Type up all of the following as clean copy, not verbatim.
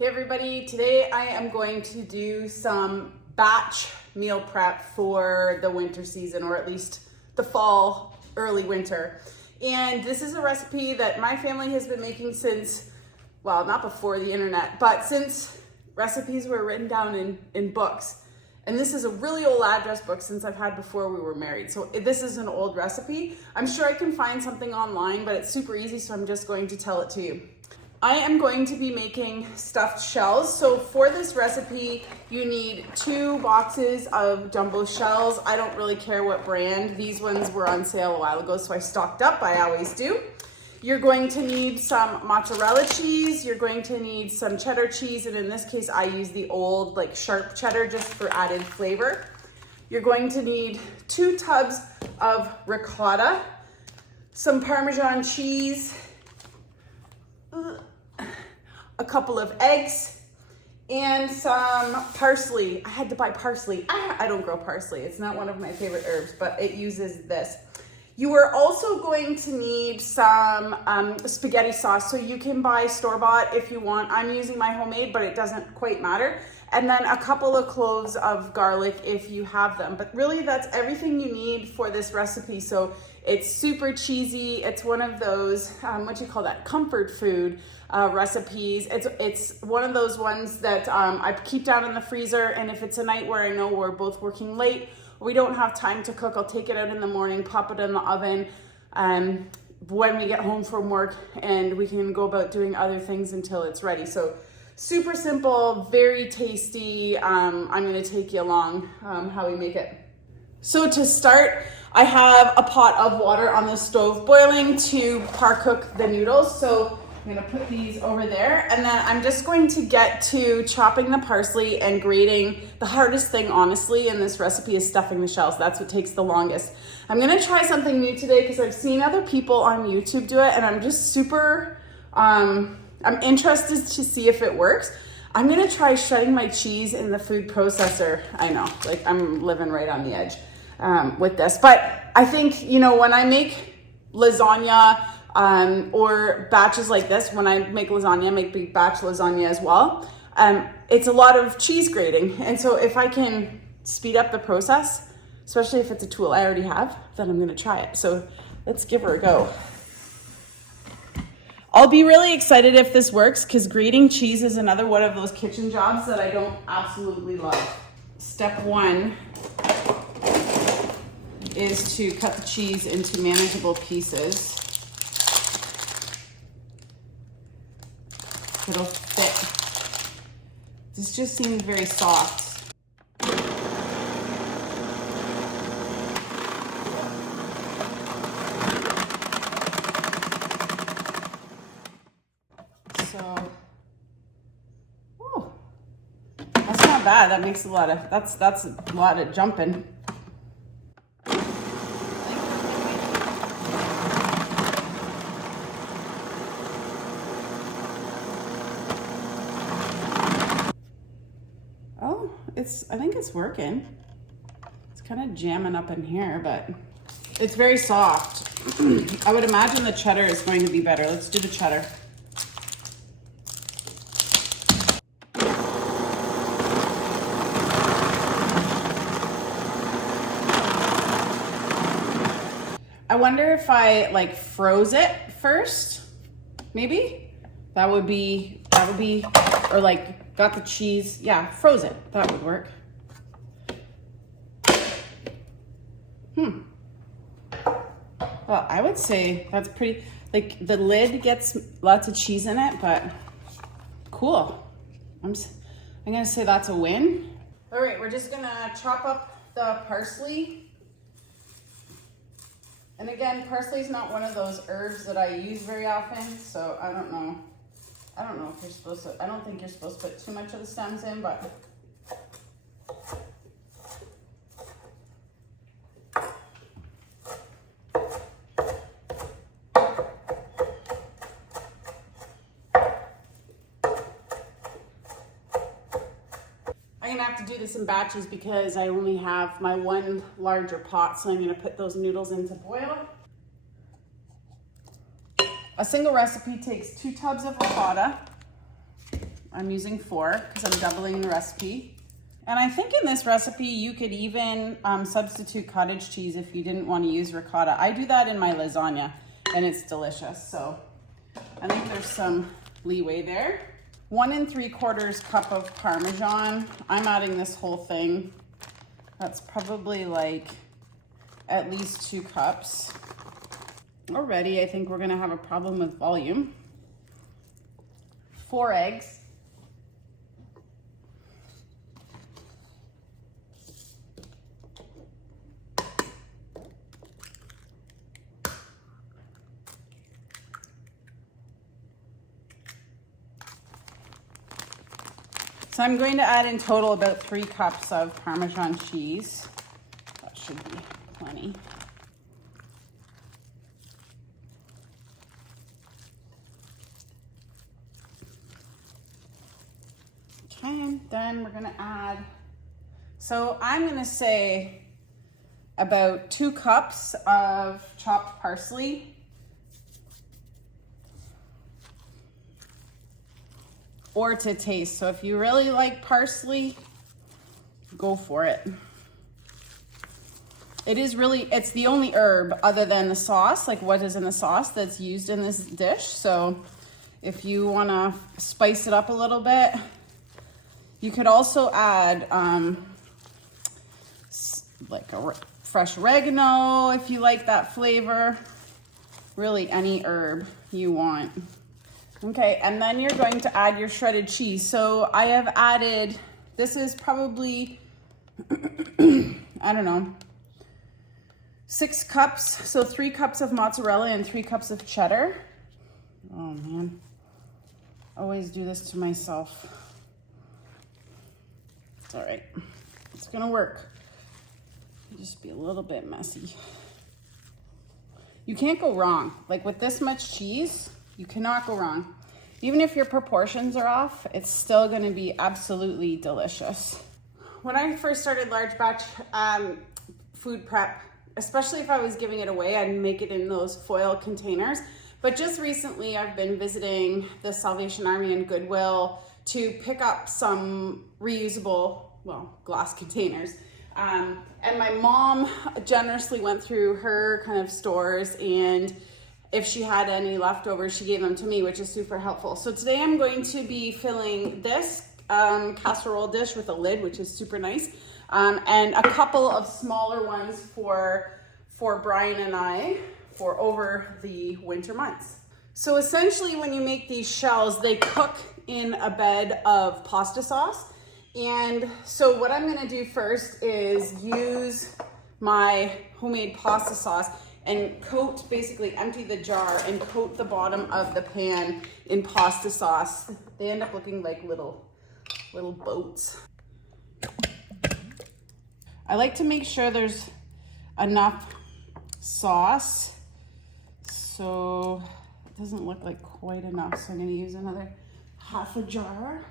Hey everybody, today I am going to do some batch meal prep for the winter season, or at least the fall, early winter. And this is a recipe that my family has been making since, well, not before the internet, but since recipes were written down in books. And this is a really old address book since I've had before we were married. So this is an old recipe. I'm sure I can find something online, but it's super easy, so I'm just going to tell it to you. I am going to be making stuffed shells. So for this recipe, you need 2 boxes of jumbo shells. I don't really care what brand. These ones were on sale a while ago, so I stocked up. I always do. You're going to need some mozzarella cheese. You're going to need some cheddar cheese. And in this case, I use the old sharp cheddar just for added flavor. You're going to need 2 tubs of ricotta, some parmesan cheese, a couple of eggs, and some parsley. I had to buy parsley. I don't grow parsley. It's not one of my favorite herbs, but it uses this. You are also going to need some spaghetti sauce. So you can buy store-bought if you want. I'm using my homemade, but it doesn't quite matter. And then a couple of cloves of garlic if you have them. But really, that's everything you need for this recipe. So it's super cheesy. It's one of those, what do you call that, comfort food recipes. It's one of those ones that I keep down in the freezer. And if it's a night where I know we're both working late, we don't have time to cook, I'll take it out in the morning, pop it in the oven when we get home from work, and we can go about doing other things until it's ready. So super simple, very tasty. I'm gonna take you along how we make it. So to start, I have a pot of water on the stove boiling to par cook the noodles. So I'm gonna put these over there, and then I'm just going to get to chopping the parsley and grating. The hardest thing, honestly, in this recipe is stuffing the shells. That's what takes the longest. I'm gonna try something new today because I've seen other people on YouTube do it, and I'm just super, I'm interested to see if it works. I'm gonna try shredding my cheese in the food processor. I know, I'm living right on the edge with this, but I think, when I make lasagna, or batches like this, when I make lasagna, I make big batch lasagna as well. It's a lot of cheese grating. And so if I can speed up the process, especially if it's a tool I already have, then I'm gonna try it. So let's give her a go. I'll be really excited if this works, because grating cheese is another one of those kitchen jobs that I don't absolutely love. Step 1 is to cut the cheese into manageable pieces. It'll fit. This just seems very soft. So, oh, that's not bad. That makes that's a lot of jumping. I think it's working. It's kind of jamming up in here, but it's very soft. I would imagine the cheddar is going to be better. Let's do the cheddar. I wonder if I froze it first, maybe? That would be, or got the cheese, yeah, froze it. That would work. Well, I would say that's pretty, the lid gets lots of cheese in it, but cool. I'm gonna say that's a win. All right, we're just gonna chop up the parsley. And again, parsley is not one of those herbs that I use very often, so I don't know if you're supposed to, I don't think you're supposed to put too much of the stems in, but I'm gonna have to do this in batches because I only have my one larger pot, so I'm gonna put those noodles into boil. A single recipe takes 2 tubs of ricotta, I'm using 4 because I'm doubling the recipe. And I think in this recipe, you could even substitute cottage cheese if you didn't want to use ricotta. I do that in my lasagna and it's delicious. So I think there's some leeway there. 1 3/4 cup of parmesan. I'm adding this whole thing. That's probably like at least 2 cups. Already, I think we're gonna have a problem with volume. 4 eggs. So I'm going to add in total about 3 cups of Parmesan cheese. That should be plenty. Okay, then we're gonna add, so I'm gonna say about 2 cups of chopped parsley. Or to taste. So if you really like parsley, go for it. It's the only herb other than the sauce, like what is in the sauce, that's used in this dish. So if you wanna spice it up a little bit, you could also add like a fresh oregano if you like that flavor. Really any herb you want. Okay, and then you're going to add your shredded cheese. So I have added, this is probably, I don't know, 6 cups. So 3 cups of mozzarella and 3 cups of cheddar. Oh man, always do this to myself. It's all right, it's gonna work. Just be a little bit messy. You can't go wrong. Like with this much cheese, you cannot go wrong. Even if your proportions are off, it's still gonna be absolutely delicious. When I first started large batch food prep, especially if I was giving it away, I'd make it in those foil containers. But just recently, I've been visiting the Salvation Army and Goodwill to pick up some reusable, well, glass containers. And my mom generously went through her kind of stores, and if she had any leftovers, she gave them to me, which is super helpful. So today I'm going to be filling this casserole dish with a lid, which is super nice, and a couple of smaller ones for Brian and I for over the winter months. So essentially when you make these shells, they cook in a bed of pasta sauce. And so what I'm gonna do first is use my homemade pasta sauce and coat, basically empty the jar and coat the bottom of the pan in pasta sauce. They end up looking like little boats. I like to make sure there's enough sauce, so it doesn't look like quite enough. So I'm gonna use another half a jar.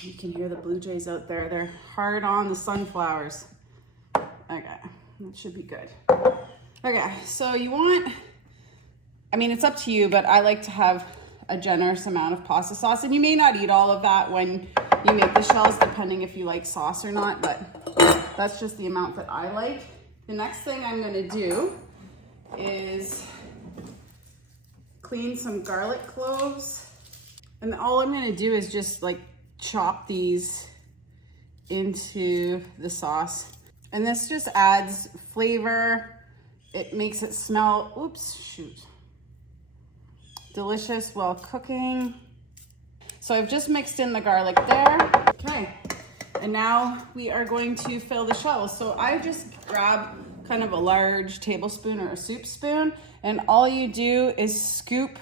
You can hear the blue jays out there. They're hard on the sunflowers. Okay, that should be good. Okay, so you want, I mean, it's up to you, but I like to have a generous amount of pasta sauce. And you may not eat all of that when you make the shells, depending if you like sauce or not, but that's just the amount that I like. The next thing I'm gonna do is clean some garlic cloves. And all I'm gonna do is just like chop these into the sauce. And this just adds flavor. It makes it smell, oops, shoot, delicious while cooking. So I've just mixed in the garlic there. Okay, and now we are going to fill the shells. So I just grab kind of a large tablespoon or a soup spoon, and all you do is scoop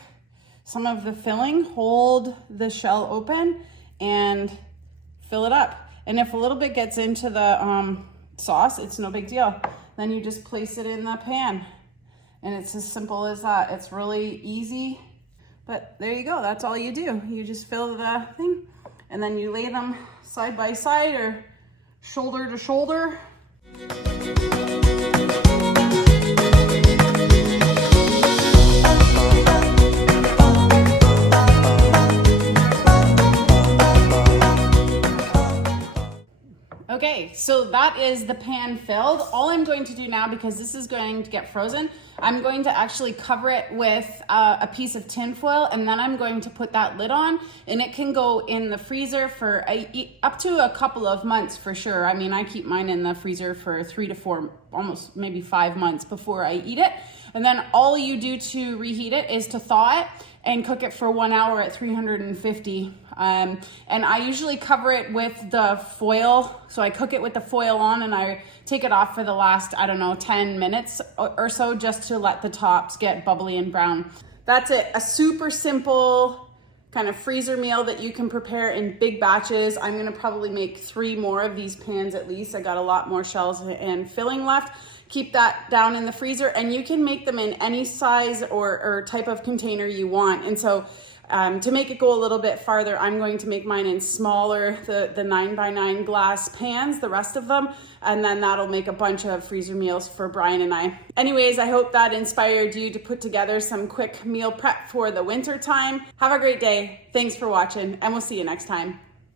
some of the filling, hold the shell open, and fill it up. And if a little bit gets into the sauce, it's no big deal. Then you just place it in the pan. And it's as simple as that. It's really easy, but there you go. That's all you do. You just fill the thing, and then you lay them side by side or shoulder to shoulder. Okay, so that is the pan filled. All I'm going to do now, because this is going to get frozen, I'm going to actually cover it with a piece of tin foil, and then I'm going to put that lid on, and it can go in the freezer for up to a couple of months for sure. I mean, I keep mine in the freezer for 3 to 4, almost maybe 5 months before I eat it. And then all you do to reheat it is to thaw it and cook it for 1 hour at 350. And I usually cover it with the foil. So I cook it with the foil on, and I take it off for the last, I don't know, 10 minutes or so, just to let the tops get bubbly and brown. That's it. A super simple kind of freezer meal that you can prepare in big batches. I'm gonna probably make 3 more of these pans at least. I got a lot more shells and filling left. Keep that down in the freezer, and you can make them in any size or type of container you want. And so to make it go a little bit farther, I'm going to make mine in smaller, the 9x9 glass pans, the rest of them, and then that'll make a bunch of freezer meals for Brian and I. Anyways, I hope that inspired you to put together some quick meal prep for the winter time. Have a great day. Thanks for watching, and we'll see you next time.